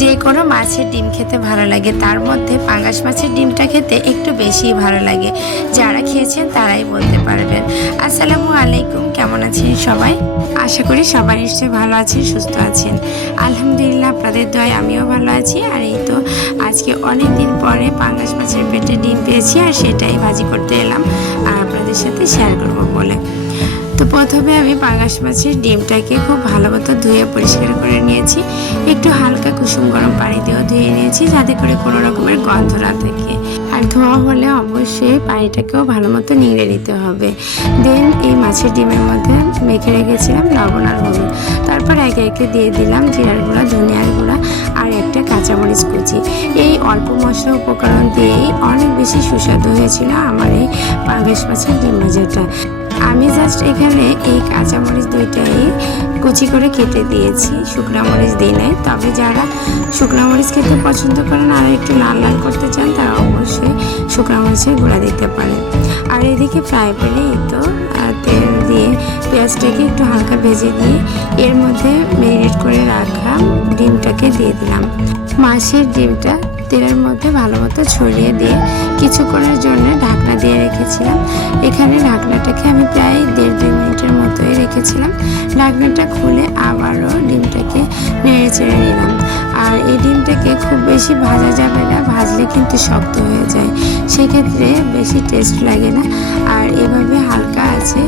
যে কোনো মাছের ডিম খেতে ভালো লাগে, তার মধ্যে পাঙ্গাস মাছের ডিমটা খেতে একটু বেশিই ভালো লাগে। যারা খেয়েছেন তারাই বলতে পারবেন। আসসালামু আলাইকুম, কেমন আছেন সবাই? আশা করি সবাই নিশ্চয়ই ভালো আছেন, সুস্থ আছেন। আলহামদুলিল্লাহ, আপনাদের দয়ায় আমিও ভালো আছি। আর এই তো আজকে অনেক দিন পরে পাঙ্গাস মাছের পেটে ডিম পেয়েছি, আর সেটাই ভাজি করতে এলাম আর আপনাদের সাথে শেয়ার করবো বলে। তো প্রথমে আমি পাঙ্গাস মাছের ডিমটাকে খুব ভালো মতো ধুয়ে পরিষ্কার করে নিয়েছি। একটু হালকা কুসুম গরম পানি দিয়েও ধুয়ে নিয়েছি, যাতে করে কোনো রকমের গন্ধ না থাকে। আর ধোয়া হলে অবশ্যই পানিটাকেও ভালো মতো নিংড়ে নিতে হবে। দেন এই মাছের ডিমের মধ্যে মেখে রেখেছিলাম লবণ আর হলুদ। তারপর একে একে দিয়ে দিলাম জিরার গুঁড়া, ধনিয়ার গুঁড়া আর একটা কাঁচামরিচ কুচি। এই অল্প মশলা উপকরণ দিয়েই অনেক বেশি সুস্বাদু হয়েছিল আমার এই পাঙ্গাস মাছের ডিম ভাজাটা। আমি জাস্ট এখানে এই কাঁচামরিচ দুইটাই কুচি করে কেটে দিয়েছি, শুকনো মরিচ দিই নাই। তবে যারা শুকনো মরিচ খেতে পছন্দ করেন আর একটু লাল লাল করতে চান, তারা অবশ্যই শুকনো মরিচের গুঁড়া দিতে পারেন। আর এদিকে ফ্রাই প্যানে তো তেল দিয়ে পেঁয়াজটাকে একটু হালকা ভেজে দিয়ে এর মধ্যে ম্যারিনেট করে রাখা ডিমটাকে দিয়ে দিলাম। মাছের ডিমটা তেলের মধ্যে ভালো মতো ছড়িয়ে দিয়ে কিছুক্ষণের জন্য ঢাকনা দিয়ে রেখেছিলাম। এখানে ঢাকনাটাকে আমি প্রায় 1.5-2 মিনিটের মতোই রেখেছিলাম। ঢাকনাটা খুলে আবারও ডিমটাকে নেড়ে চেড়ে নিলাম। আর এই ডিমটাকে খুব বেশি ভাজা যাবে না, ভাজলে কিন্তু শক্ত হয়ে যায়, সেক্ষেত্রে বেশি টেস্ট লাগে না। আর এভাবে হালকা আছে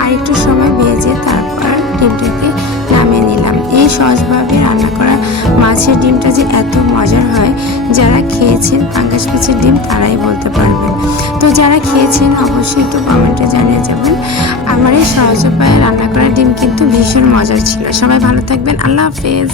আর একটু সময় ভেজে তারপর ডিমটাকে নামিয়ে নিলাম। এই সহজভাবে রান্না করা মাছের ডিমটা যে এত মজার হয়, যারা খেয়েছেন পাঙ্গাস মাছের ডিম তারাই বলতে পারবেন। তো যারা খেয়েছেন অবশ্যই তো কমেন্টে জানিয়ে যাবেন। আমার এই সহজ উপায়ে রান্না করা ডিম কিন্তু ভীষণ মজার ছিল। সবাই ভালো থাকবেন, আল্লাহ হাফেজ।